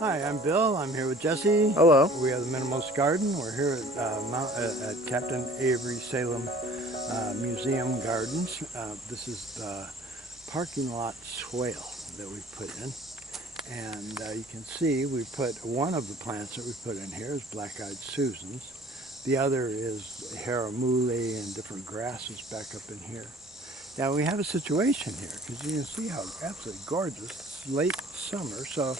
Hi, I'm Bill. I'm here with Jesse. Hello. We have the Minimalist Garden. We're here at Captain Avery Salem Museum Gardens. This is the parking lot swale that we put in. And you can see we put one of the plants that we put in here is black-eyed Susans. The other is haramule and different grasses back up in here. Now we have a situation here because you can see how absolutely gorgeous. It's late summer, so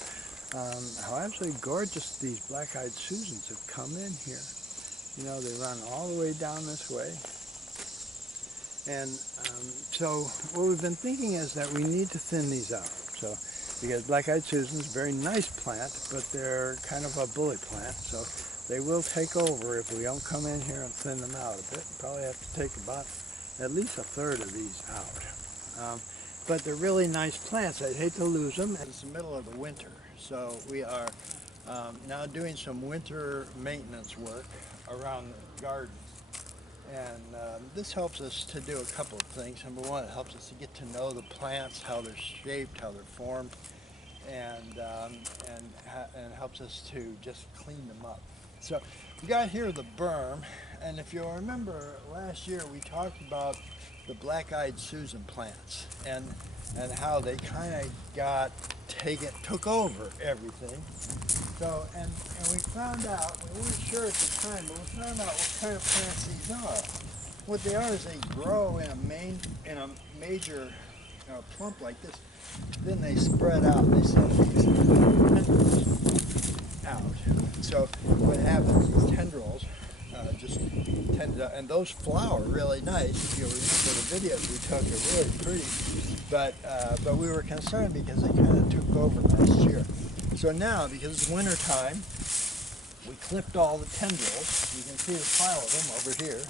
how absolutely gorgeous these black-eyed Susans have come in here. You know, they run all the way down this way. And so what we've been thinking is that we need to thin these out. So because black-eyed Susans, very nice plant, but they're kind of a bully plant. So they will take over if we don't come in here and thin them out a bit. Probably have to take about at least a third of these out. But they're really nice plants. I'd hate to lose them. It's the middle of the winter, so we are now doing some winter maintenance work around the garden. And this helps us to do a couple of things. Number one, it helps us to get to know the plants, how they're shaped, how they're formed, and helps us to just clean them up. So we got here the berm, and if you'll remember last year we talked about the black-eyed Susan plants and how they kind of took over everything. So and we found out, we weren't sure at the time, but we found out what kind of plants these are. What they are is they grow in a major plump like this. Then they spread out. They send these tendrils out. So what happens? These tendrils just tend to, and those flower really nice. If you remember the videos we took, are really pretty. But we were concerned because they kind of took over last year. So now, because it's winter time, we clipped all the tendrils. You can see the pile of them over here.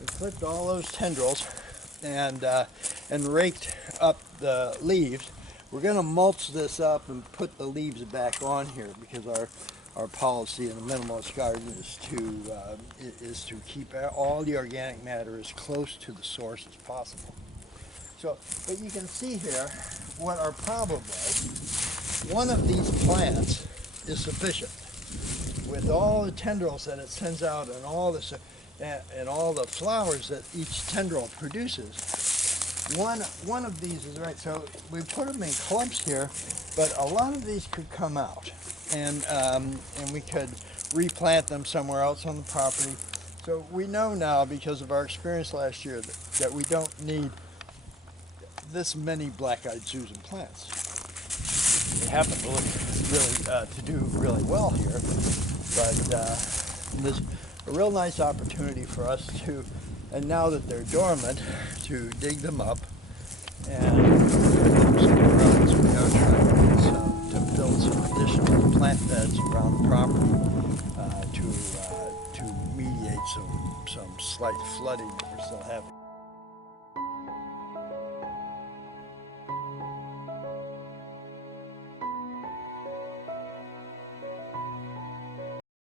We clipped all those tendrils and raked up the leaves. We're going to mulch this up and put the leaves back on here because our policy in the minimalist garden is to keep all the organic matter as close to the source as possible. So, but you can see here what our problem was. One of these plants is sufficient. With all the tendrils that it sends out and all this and all the flowers that each tendril produces, one of these is right. So we put them in clumps here, but a lot of these could come out, and we could replant them somewhere else on the property. So we know now, because of our experience last year, that we don't need this many black-eyed Susan plants. They happen to look really to do really well here, but there's a real nice opportunity for us to, and now that they're dormant, to dig them up and put some runs. We are trying to build some additional plant beds around the property to mediate some slight flooding that we're still having.